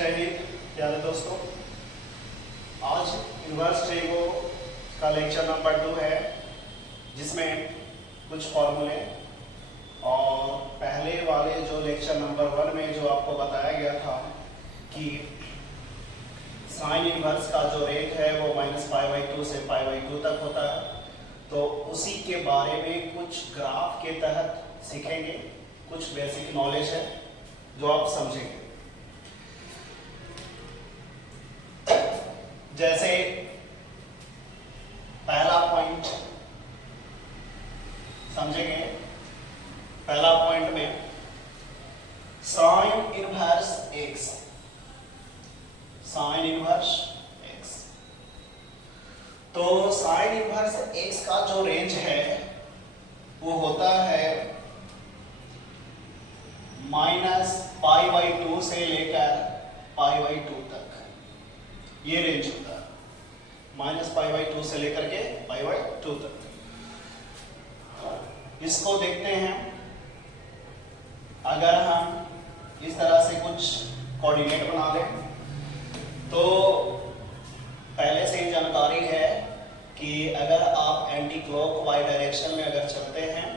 जय हिंद प्यारे दोस्तों। आज इन्वर्स ट्रिगो का लेक्चर नंबर 2 है, जिसमें कुछ फॉर्मूले और पहले वाले जो लेक्चर नंबर 1 में जो आपको बताया गया था कि साइन इन्वर्स का जो रेट है वो -π/2 से π/2 तक होता है, तो उसी के बारे में कुछ ग्राफ के तहत सीखेंगे। कुछ बेसिक नॉलेज है जो आप समझेंगे। जैसे पहला पॉइंट समझेंगे। पहला पॉइंट में sine inverse x, sine inverse x। तो साइन इनवर्स x का जो रेंज है वो होता है -π/2 से लेकर π/2 तक। ये रेंज होता है -π/2 से लेकर के π/2 तक। इसको देखते हैं। अगर हम इस तरह से कुछ कोऑर्डिनेट बना लें तो पहले से ही जानकारी है कि अगर आप एंटी क्लॉकवाइज डायरेक्शन में अगर चलते हैं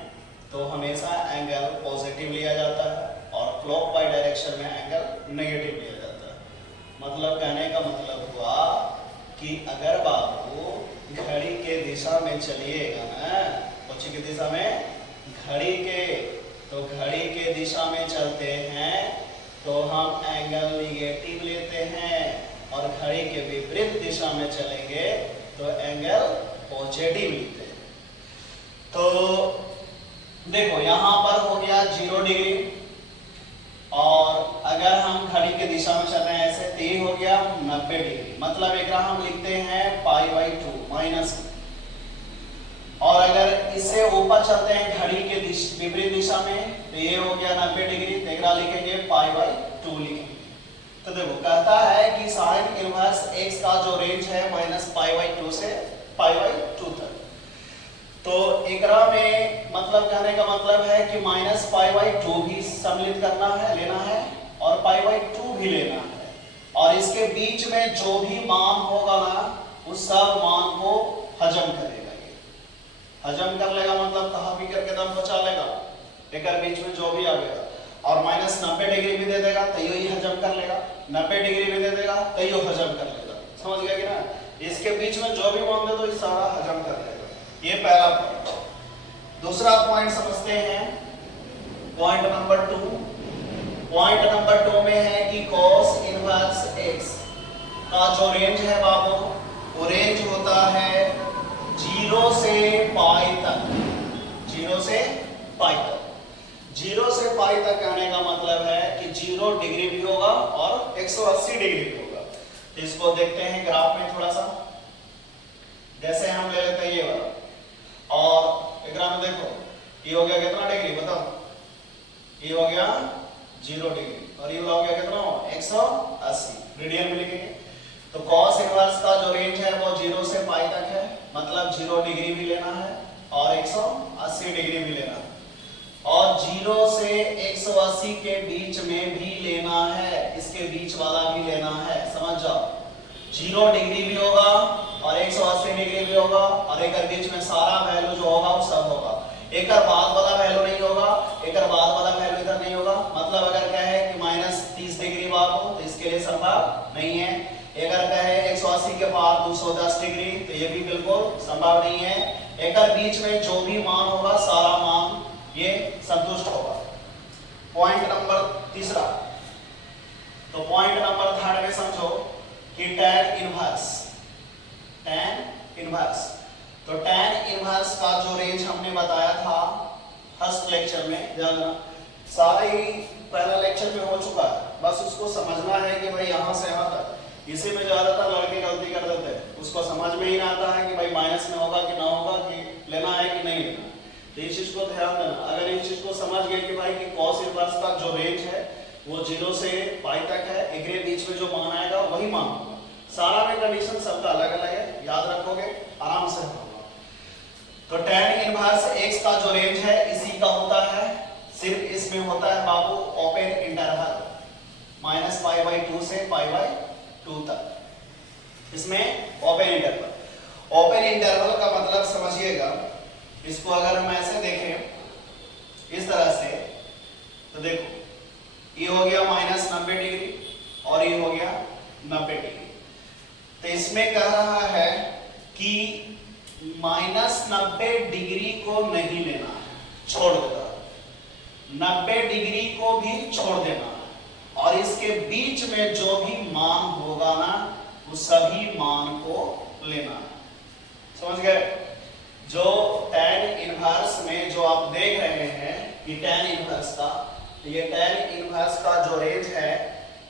तो हमेशा एंगल पॉजिटिव लिया जाता है और क्लॉकवाइज डायरेक्शन में एंगल नेगेटिव लिया जाता है। मतलब कहने का मतलब हुआ कि अगर बाबू घड़ी के दिशा में चलिएगा ना, कौन की दिशा में, घड़ी के, तो घड़ी के दिशा में चलते हैं तो हम एंगल नेगेटिव लेते हैं, और घड़ी के विपरीत दिशा में चलेंगे तो एंगल पॉजिटिव लेते हैं। तो देखो यहां पर हो गया 0 डिग्री, और अगर हम घड़ी के दिशा में चल रहे हैं ऐसे, तो ये हो गया 90 डिग्री। मतलब एक हम लिखते हैं π/2 माइनस, और अगर इससे ऊपर चलते हैं घड़ी के विपरीत दिशा में तो ये हो गया 90 डिग्री, तो एक लिखेंगे π/2 लिखेंगे। तो देखो कहता है कि साइन इनवर्स x का जो रेंज है -π/2 से π/2 तक। तो एकरा में मतलब कहने का मतलब है कि -π/2 भी सम्मिलित करना है, लेना है, और π/2 भी लेना है, और इसके बीच में जो भी मान होगा ना उस सब मान को हजम करेगा। ये हजम कर लेगा मतलब कहा भी करके दम पहुंचा लेगा। लेकर बीच में जो भी आएगा, और -90 डिग्री भी दे देगा तो यही हजम कर लेगा, 90 डिग्री भी दे देगा तो यही हजम कर लेगा। समझ गया कि ना? इसके बीच में जो भी मान दे तो ये सारा हजम कर लेगा। ये पहला पॉइंट। दूसरा पॉइंट समझते हैं, पॉइंट नंबर 2। पॉइंट नंबर 2 में है कि cos इनवर्स x का जो रेंज है बाबू, वो रेंज होता है 0 से पाई तक। 0 से पाई तक। 0 से पाई तक कहने का मतलब है कि 0 डिग्री भी होगा और 180 डिग्री भी होगा। तो इसको देखते हैं ग्राफ में थोड़ा सा। जैसे हम ले लेते हैं ये वाला, और एक में देखो ये हो गया कितना डिग्री बताओ, ये हो गया 0 डिग्री, और ये हो गया कितना 180 रेडियन में लिखेंगे। तो cos इनवर्स का जो रेंज है वो 0 से पाई तक है, मतलब 0 डिग्री भी लेना है और 180 डिग्री भी लेना है, और 0 से 180 के बीच में भी लेना है, इसके बीच वाला भी लेना है। समझ जाओ, 0 डिग्री भी होगा और 180 डिग्री भी होगा, और एक बीच में सारा वैल्यू जो होगा वो सब होगा। एक बाद वाला वैल्यू नहीं होगा, एक बाद वाला वैल्यू इधर नहीं होगा। मतलब अगर कहे कि -30 डिग्री बाबू तो इसके लिए संभव नहीं है। अगर कहे 180 के पार 210 डिग्री तो ये भी बिल्कुल संभव नहीं है। एक बीच में जो भी मान होगा सारा मान ये संतुष्ट होगा। Point number 3। तो पॉइंट नंबर 3 में समझो कि tan इनवर्स, tan इनवर्स। तो tan इनवर्स का जो रेंज हमने बताया था फर्स्ट लेक्चर में, जानना सारा ही पहला लेक्चर में हो चुका है, बस उसको समझना है कि भाई यहां से यहां तक। इसी में ज्यादातर लड़के गलती कर देते हैं, उसको समझ में ही ना आता है कि भाई माइनस में होगा कि ना होगा, कि लेना है कि नहीं लेना। तो इस चीज को ध्यान देना। अगर इस चीज को समझ गए कि भाई कि cos इनवर्स का जो रेंज है वो 0 से पाई तक है, एक बीच में जो मान आएगा वही मान होगा। सारा में कंडीशन सबका अलग अलग है, याद रखोगे आराम से होगा। तो tan इनवर्स x का जो रेंज है इसी का होता है, सिर्फ इसमें होता है बाबू open interval. Minus pi by 2 से पाई बाई 2 तक, इसमें ओपन इंटरवल। ओपन इंटरवल का मतलब समझिएगा, इसको अगर हम ऐसे देखें इस तरह से, तो देखो ये हो गया माइनस 90 डिग्री और ये हो गया 90 डिग्री। तो इसमें कह रहा है कि माइनस 90 डिग्री को नहीं लेना है, छोड़ देना, 90 डिग्री को भी छोड़ देना है, और इसके बीच में जो भी मान होगा ना वो सभी मान को लेना है। समझ गए? जो tan इनवर्स में जो आप देख रहे हैं कि tan इनवर्स का, ये tan इनवर्स का जो रेंज है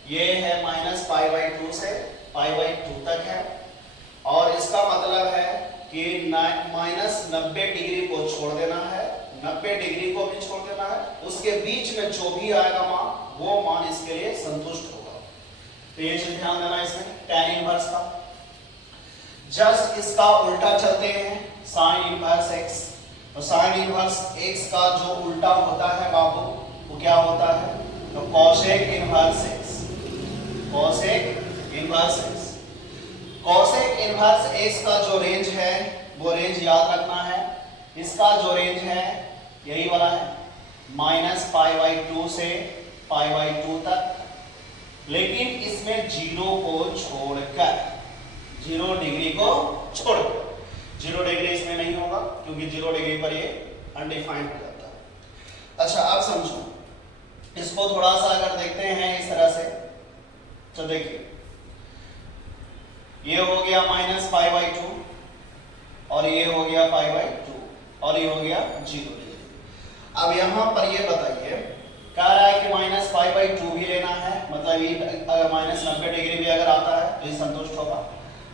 ये है माइनस पाई बाई 2 से पाई बाई 2 तक है, और इसका मतलब है कि माइनस 90 डिग्री को छोड़ देना है, 90 डिग्री को भी छोड़ देना है, उसके बीच में जो भी आएगा मान वो मान इसके लिए संतुष्ट होगा। तो ये चीज ध्यान देना इसमें tan इनवर्स का। जस्ट इसका उल्टा चलते हैं, साइन इनवर्स x। तो साइन इनवर्स x का जो उल्टा होता है बाबू वो क्या होता है? तो cosec inverse x, cosec inverse x। Cosec inverse x का जो रेंज है वो रेंज याद रखना है, इसका जो रेंज है यही वाला है, माइनस पाई बाई 2 से पाई बाई 2 तक, लेकिन इसमें जीरो को छोड़कर, 0 डिग्री को छोड़कर, 0 डिग्री इसमें नहीं होगा क्योंकि 0 डिग्री पर ये अनडिफाइंड हो जाता है। अच्छा अब समझो, इसको थोड़ा सा अगर देखते हैं इस तरह से, तो देखिए ये हो गया माइनस पाई बाई 2 और ये हो गया पाई बाई 2 और ये हो गया 0 डिग्री। अब यहां पर ये बताइए, कह रहा है कि माइनस पाई बाई 2 भी लेना है, मतलब ये अगर माइनस 90 डिग्री भी अगर आता है तो ये संतुष्ट होगा,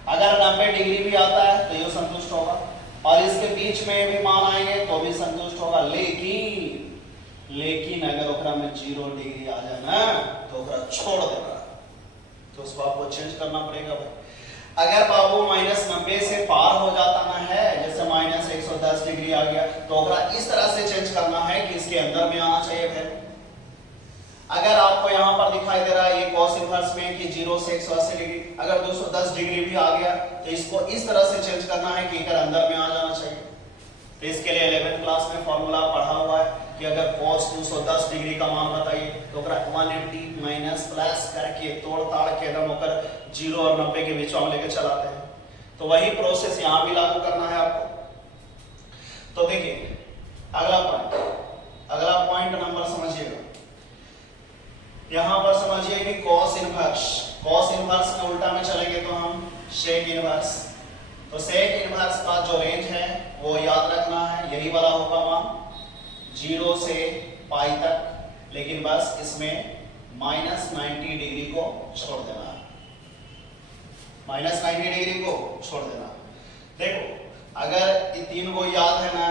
अगर 90 डिग्री भी आता है तो ये संतुष्ट होगा, और इसके बीच में भी मान आएंगे तो भी संतुष्ट होगा। लेकिन अगर ओकरा में 0 डिग्री आ जाए ना तो ओकरा छोड़ देना, तो उसको आपको चेंज करना पड़ेगा भाई। अगर बाबू माइनस 90 से पार हो जाता ना है, जैसे माइनस 110 डिग्री आ गया, तो ओकरा इस तरह से चेंज करना है कि इसके अंदर में आना चाहिए वैल्यू। अगर आपको यहाँ पर दिखाई दे रहा है ये cos इनवर्स में कि 0 से 180 डिग्री, अगर 210 डिग्री भी आ गया तो इसको इस तरह से चेंज करना है कि इधर अंदर में आ जाना चाहिए। तो इसके लिए 11th क्लास में फॉर्मूला पढ़ा हुआ है कि अगर cos 210 डिग्री का मान बताइए तो 180 माइनस प्लस करके तोड़ ताड़ के एकदम होकर 0 और 90 के बीच में लेके चलाते हैं। तो वही प्रोसेस यहाँ भी लागू करना है आपको। तो देखिए अगला पॉइंट नंबर समझिएगा, यहां पर समझिए कि cos इनवर्स के उल्टा में चलेंगे तो हम sec इनवर्स। तो sec इनवर्स का जो रेंज है वो याद रखना है, यही वाला होगा मान 0 से पाई तक, लेकिन बस इसमें माइनस 90 डिग्री को छोड़ देना है, माइनस 90 डिग्री को छोड़ देना। देखो अगर ये 3 को याद है ना,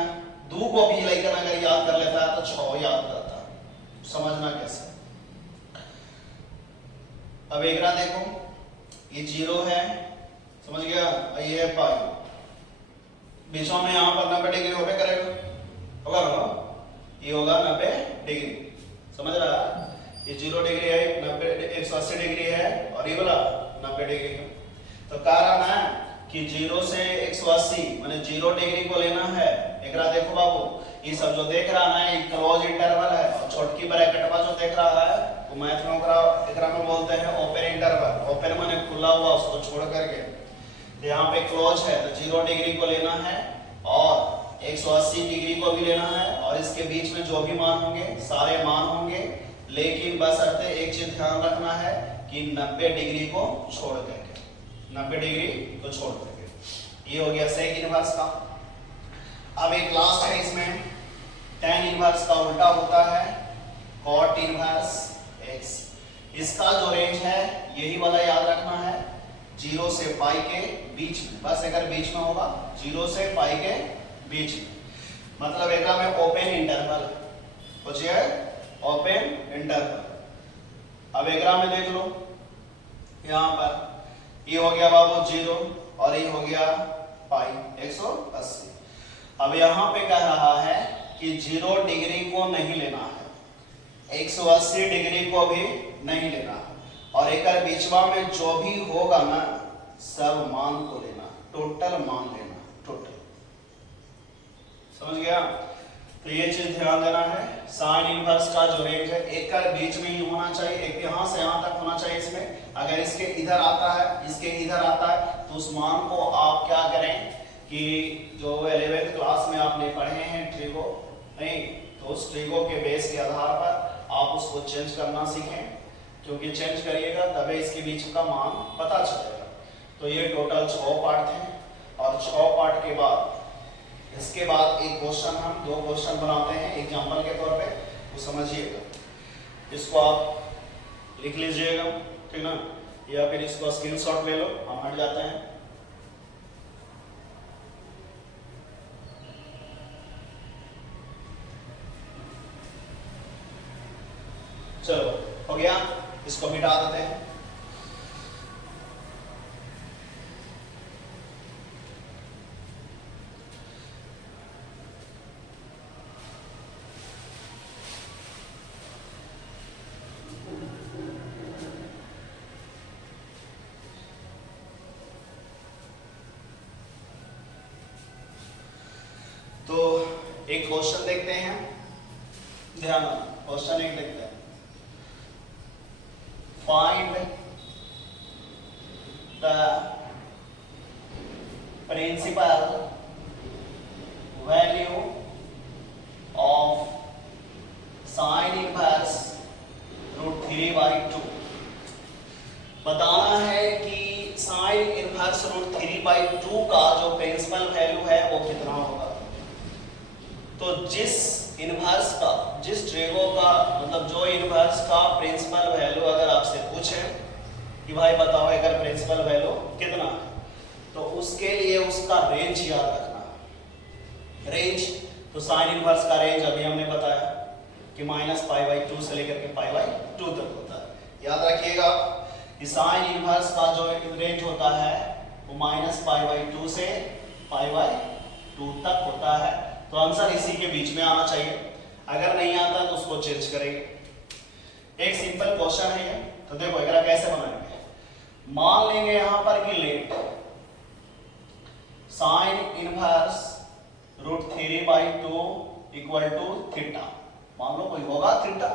2 को भी लेकिन अगर याद कर लेता है तो 6 याद करता है। समझना कैसे? अब एक ना देखो, ये 0 है, समझ गया, ये है पाई, बीचों में यहाँ पर 90 डिग्री होगा करेगा, होगा ना, ये होगा 90 डिग्री, समझ रहा है? ये 0 डिग्री है, 90 180 डिग्री है और ये वाला 90 डिग्री है। तो कह रहा ना कि 0 से 180 माने 0 डिग्री को लेना है। एकरा देखो बाबू, ये सब जो देख रहा ना ये क्लोज इंटरवल है, और छोटकी ब्रैकेट में जो देख रहा है वो मैथ में एकरा में बोलते हैं ओपन इंटरवल। ओपन माने खुला हुआ, उसको छोड़ करके। यहाँ पे क्लोज है तो 0 डिग्री को लेना है और 180 डिग्री को भी लेना है, और इसके बीच में जो भी मान होंगे सारे मान होंगे, लेकिन बस एक चीज ध्यान रखना है कि 90 डिग्री को छोड़ करके, 90 डिग्री को छोड़ करके। ये हो गया सेक इनवर्स का। अब एक लास्ट है इसमें, tan इनवर्स का उल्टा होता है cot इनवर्स x। इसका जो रेंज है यही वाला याद रखना है, 0 से पाई के बीच में, बस अगर बीच में होगा 0 से पाई के बीच में, मतलब एक में ओपन इंटरवल, सोचिए ओपन इंटरवल। अब एक में देख लो, यहाँ पर ये हो गया बाबू 0 और ये हो गया पाई 180। अब यहाँ पे कह रहा है कि 0 डिग्री को नहीं लेना है, 180 डिग्री को भी नहीं लेना है, और एक बीचवा में जो भी होगा ना सब मान को लेना, टोटल मान लेना, टोटल। समझ गया? तो ये चीज ध्यान देना है। साइन इनवर्स का जो रेंज है एक का बीच में ही होना चाहिए, एक यहां से यहां तक होना चाहिए इसमें। अगर इसके इधर आता है, इसके इधर आता है, तो उस मान को आप क्या करें कि जो 11th क्लास में आपने पढ़े हैं ट्रिगो, नहीं तो उस ट्रिगो के बेस के आधार पर आप उसको चेंज करना सीखें, क्योंकि चेंज करिएगा तभी इसके बीच का मान पता चलेगा। तो ये टोटल 6 पार्ट थे, और 6 पार्ट के बाद इसके बाद एक क्वेश्चन, हम 2 क्वेश्चन बनाते हैं एग्जाम्पल के तौर पे, वो समझिएगा। इसको आप लिख लीजिएगा, ठीक ना, या फिर इसको स्क्रीनशॉट ले लो, हम हट जाते हैं। चलो हो गया, इसको मिटा देते हैं। तो एक क्वेश्चन देखते हैं, ध्यान क्वेश्चन एक देखते हैं। Find the principal value of sin inverse √3/2। बताना है कि sin इनवर्स √3/2 का जो प्रिंसिपल वैल्यू है वो कितना होगा। तो जिस इनवर्स का, जिस ट्रिगो का, मतलब जो इनवर्स का प्रिंसिपल वैल्यू अगर आपसे पूछे कि भाई बताओ अगर प्रिंसिपल वैल्यू कितना है, तो उसके लिए उसका रेंज याद रखना। रेंज तो साइन इनवर्स का रेंज अभी हमने बताया कि -π/2 से लेकर के π/2 तक होता है। याद रखिएगा कि साइन इनवर्स का जो रेंज होता है वो -π/2 से π/2 तक होता है। तो आंसर इसी के बीच में आना चाहिए। अगर नहीं आता तो उसको चेंज करेंगे। एक सिंपल क्वेश्चन है ये, तो देखो अगर कैसे बनाएंगे। मान लेंगे यहां पर कि let sine inverse √3/2 equal to theta. मान लो कोई होगा थीटा,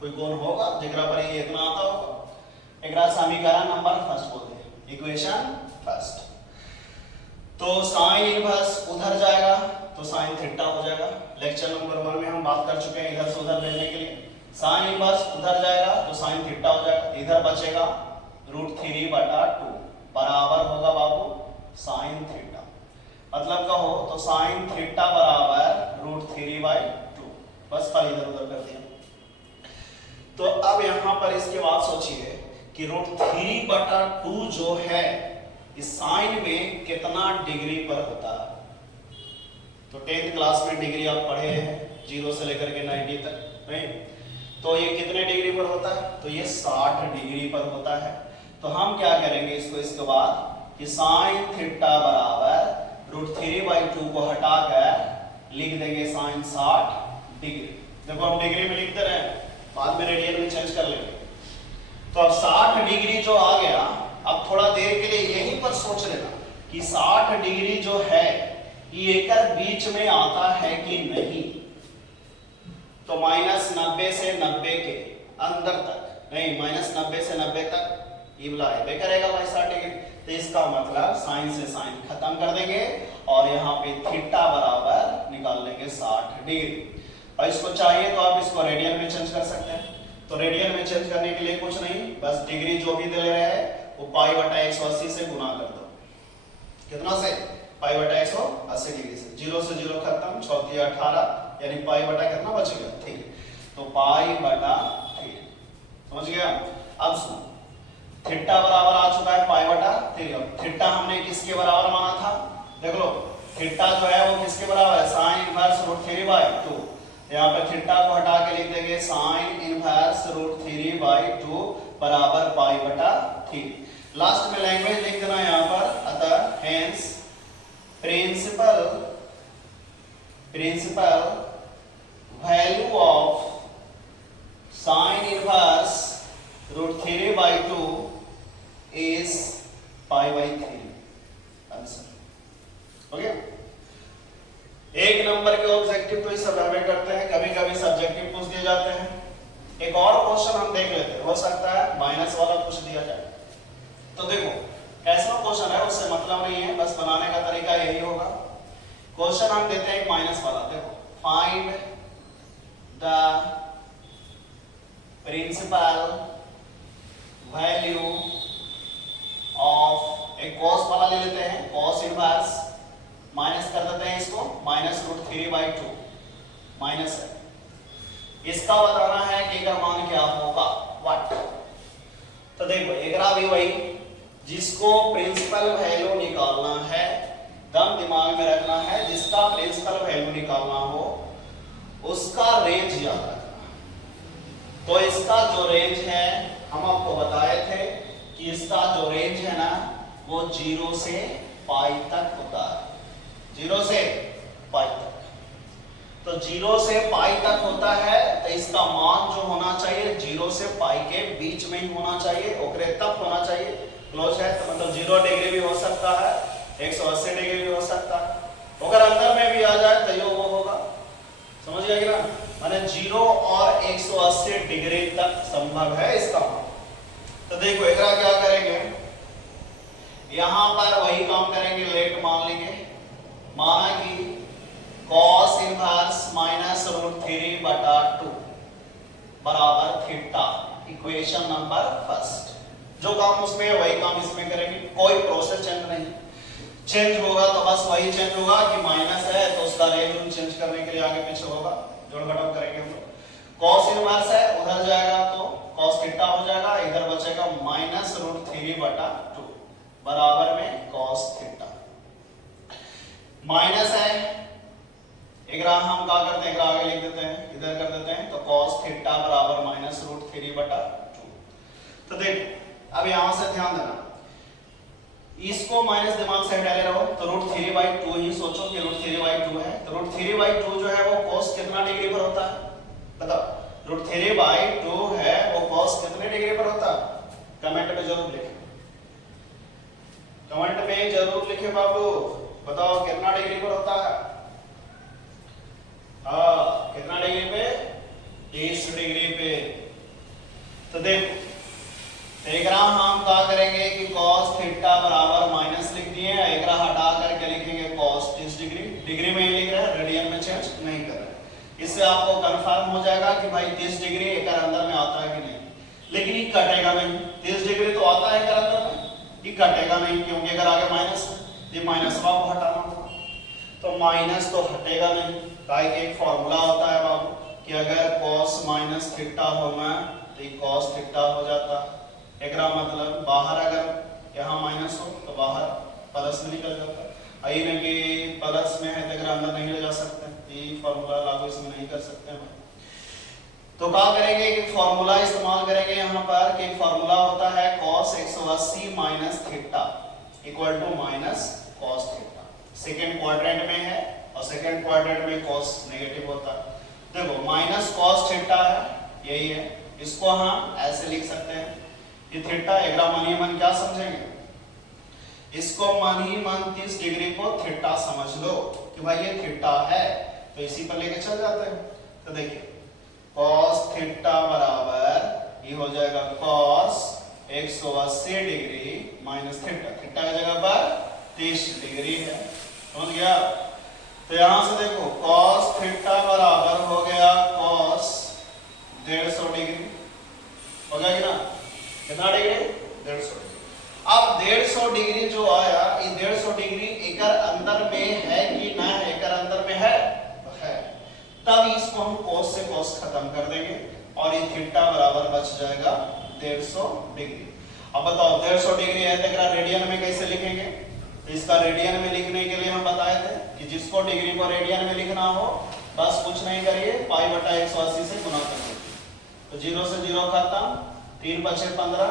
कोई कोण होगा जेकरा पर ये इतना आता होगा। एकरा समीकरण नंबर फर्स्ट बोलते हैं, इक्वेशन फर्स्ट। तो साइन इनवर्स उधर जाएगा तो साइन थीटा हो जाएगा। लेक्चर नंबर 1 में हम बात कर चुके हैं इधर से उधर भेजने के लिए। साइन इनवर्स उधर जाएगा तो साइन थीटा हो जाएगा, इधर बचेगा √3/2 बराबर होगा बाबू साइन थीटा। मतलब कहो तो साइन थीटा बराबर √3/2। बस खाली इधर उधर कर दिया। तो अब यहां पर इसके बाद सोचिए कि √3/2 जो है इस साइन में कितना डिग्री पर होता है। तो 10th क्लास में डिग्री आप पढ़े हैं 0 से लेकर के 90 तक, नहीं? तो ये कितने डिग्री पर होता है? तो ये 60 डिग्री पर होता है। तो हम क्या करेंगे इसको, इसके बाद कि साइन थीटा बराबर √3/2 को हटाकर लिख देंगे साइन 60 डिग्री। देखो हम डिग्री में लिखते रहे, बाद में रेडियन में चेंज कर लेंगे। तो अब 60 डिग्री जो आ गया, अब थोड़ा देर के लिए यहीं पर सोच लेना कि 60 डिग्री जो है ये एक बीच में आता है कि नहीं। तो -90 से 90 के अंदर तक, नहीं -90 से 90 तक ये वाला है करेगा भाई 60 डिग्री। तो इसका मतलब साइन से साइन खत्म कर देंगे और यहाँ पे थीटा बराबर निकाल लेंगे 60 डिग्री। और इसको चाहिए तो आप इसको रेडियन में चेंज कर सकते हैं। तो रेडियन में चेंज करने के लिए कुछ नहीं, बस डिग्री जो भी दे रहे हैं वो π/180 से गुना कर दो। कितना से? π/180 डिग्री से। 0 से 0 खत्म, 6 18, यानी π/ कितना बचेगा? 3। तो π/3 समझ गया। अब सुनो, थीटा बराबर आ चुका है π/3। थीटा हमने किसके बराबर माना था? देख लो थीटा जो है वो किसके बराबर है? Sign inverse √3/2। यहाँ पे थीटा को हटा के लिख देंगे साइन इनवर्स √3/2 बराबर π/3। लास्ट में लैंग्वेज लिख देना यहाँ पर। अतः hence principal value of sine inverse √3/2 is π/3 answer. Okay, एक नंबर के ऑब्जेक्टिव तो इस सब हमें करते हैं, कभी कभी सब्जेक्टिव पूछ दिए जाते हैं। एक और क्वेश्चन हम देख लेते हैं, हो सकता है माइनस वाला पूछ दिया जाए। तो देखो कैसा क्वेश्चन है, उससे मतलब नहीं है, बस बनाने का तरीका यही होगा। क्वेश्चन हम देते हैं माइनस वाला। देखो, find the principal value of, एक कॉस वाला ले लेते हैं, कॉस इनवर्स, माइनस कर देते हैं इसको, -√3/2 माइनस है। इसका बताना है कि इसका मान क्या होगा, व्हाट। तो देखो एकरा भी वही, जिसको प्रिंसिपल वैल्यू निकालना है, दम दिमाग में रखना है, जिसका प्रिंसिपल वैल्यू निकालना हो उसका रेंज याद रखना। तो इसका जो रेंज है हम आपको बताए थे कि इसका जो रेंज है ना वो 0 से पाई तक होता है, 0 से पाई तक। तो 0 से पाई तक होता है, तो इसका मान जो होना चाहिए 0 से पाई के बीच में ही होना चाहिए, ओकरे तक होना चाहिए। क्लोज है तो मतलब 0 डिग्री भी हो सकता है, 180 डिग्री भी हो सकता है। अगर अंदर में भी आ जाए तो ये वो होगा, समझ गया कि ना, माने 0 और 180 डिग्री तक संभव है इसका मान। तो देखो एकरा क्या करेंगे, यहां पर वही काम करेंगे, लेट मान लेंगे, माना कि cos इनवर्स -√3/2 बराबर थीटा, इक्वेशन नंबर फर्स्ट। जो काम उसमें है वही काम इसमें करेंगे, कोई प्रोसेस चेंज नहीं। चेंज होगा तो बस वही चेंज होगा कि माइनस है तो उसका रेंज चेंज करने के लिए आगे पीछे होगा, जोड़ घटाव करेंगे हम लोग। cos इनवर्स है, उधर जाएगा तो cos थीटा हो जाएगा, इधर बचेगा -√3/2 बराबर में cos थीटा। माइनस है, एक हम क्या करते हैं, आगे लिख देते हैं, इधर कर देते हैं, तो cos थीटा बराबर -√3/2। तो देखो अब यहां से ध्यान देना, इसको माइनस दिमाग से हटा ले रहा हो, तो √3/2 ही सोचो कि √3/2 है। तो √3/2 जो है वो cos कितना डिग्री पर होता है बताओ, √3/2 है वो cos कितने डिग्री पर होता है, कमेंट में जरूर लिखें, कमेंट में जरूर लिखे बाबू, बताओ कितना डिग्री पर होता है। हाँ कितना डिग्री पे, 30 डिग्री पे। तो देखो एकराम हम क्या करेंगे कि cos थीटा बराबर माइनस लिख दिए, एकरा हटा करके लिखेंगे cos 30 डिग्री, डिग्री में ही लिख रहे हैं, रेडियन में चेंज नहीं कर रहे। इससे आपको कंफर्म हो जाएगा कि भाई 30 डिग्री एकर अंदर में आता है कि नहीं, लेकिन ये कटेगा नहीं। 30 डिग्री तो आता है एकर अंदर में, ये कटेगा नहीं क्योंकि अगर आगे माइनस है, ये माइनस को हटाना होगा, तो माइनस तो हटेगा नहीं। काहे के एक फार्मूला होता है बाबू कि अगर cos माइनस थीटा होना तो ये cos थीटा हो जाता है। एकरा मतलब बाहर अगर यहाँ माइनस हो तो बाहर प्लस में निकल जाता है, आई नहीं कि प्लस में है तो एकरा अंदर नहीं ले जा सकते, ये फार्मूला लागू इसमें नहीं कर सकते हैं। तो क्या करेंगे कि फार्मूला इस्तेमाल करेंगे यहाँ पर कि फार्मूला होता है cos 180 minus theta equal to minus cos theta. Second quadrant में है और सेकेंड क्वाड्रेंट में cos नेगेटिव होता है। देखो माइनस cos थीटा है, यही है, इसको हम ऐसे लिख सकते हैं, ये थीटा एकरा मन ही मन क्या समझेंगे, इसको मन ही मन 30 डिग्री को थीटा समझ लो कि भाई ये थीटा है, तो इसी पर लेके चल जाते हैं। तो देखिए cos थीटा बराबर ये हो जाएगा cos 180 degree minus theta, theta की जगह पर 30 डिग्री है, समझ गया। तो यहां से देखो cos थीटा बराबर हो गया cos 150 डिग्री, हो गया कि ना, कितना डिग्री, 150 डिग्री। अब 150 डिग्री जो आया, ये 150 डिग्री एकर अंदर में है कि ना है, एकर अंदर में है तो है, तब इसको हम cos से cos खत्म कर देंगे और ये थीटा बराबर बच जाएगा 150 डिग्री। अब बताओ 150 डिग्री है तो एकरा रेडियन में कैसे लिखेंगे, तो इसका रेडियन में लिखने के लिए हम बताए थे कि जिसको डिग्री को रेडियन में लिखना हो बस कुछ नहीं करिए, π/180 से गुना कर दीजिए, तो 0 से 0 खत्म, 3 बचे 15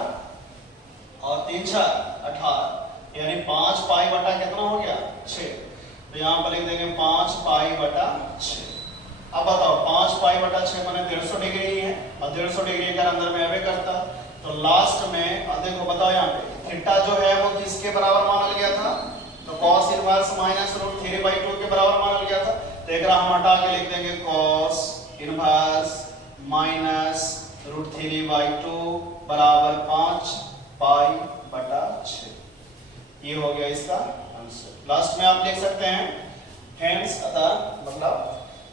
और 3 6 18, यानी 5 पाई बटा कितना हो गया 6, तो यहाँ पर लिख देंगे 5 पाई बटा 6। अब बताओ 5 पाई बटा 6 माने 150 डिग्री ही है और 150 डिग्री के अंदर में एवे करता, तो लास्ट में देखो बताओ यहाँ पे थीटा जो है वो किसके बराबर माना गया था, तो cos इनवर्स माइनस रूट 3/2 के बराबर माना गया था। तो एक हम हटा के लिख देंगे cos इनवर्स माइनस रूट 3/2 बराबर 5 पाई/6। ये हो गया इसका आंसर। लास्ट में आप लिख सकते हैं हेंस अतः मतलब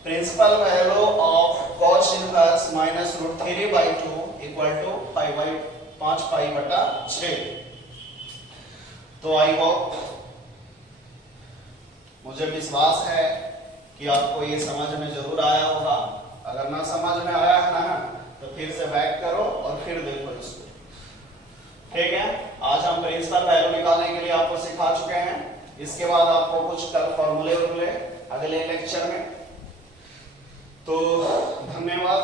principal value of cos inverse minus root 3/2 equal to 5 pi. तो आई होप, मुझे विश्वास है कि आपको ये समझ में जरूर आया होगा। अगर ना समझ में आया है ना तो फिर से बैक करो और फिर देखो इसको। ठीक है, आज हम प्रिंसिपल वैल्यू निकालने के लिए आपको सिखा चुके हैं। इसके बाद आपको कुछ कल फॉर्मूले अगले लेक्चर में। तो धन्यवाद।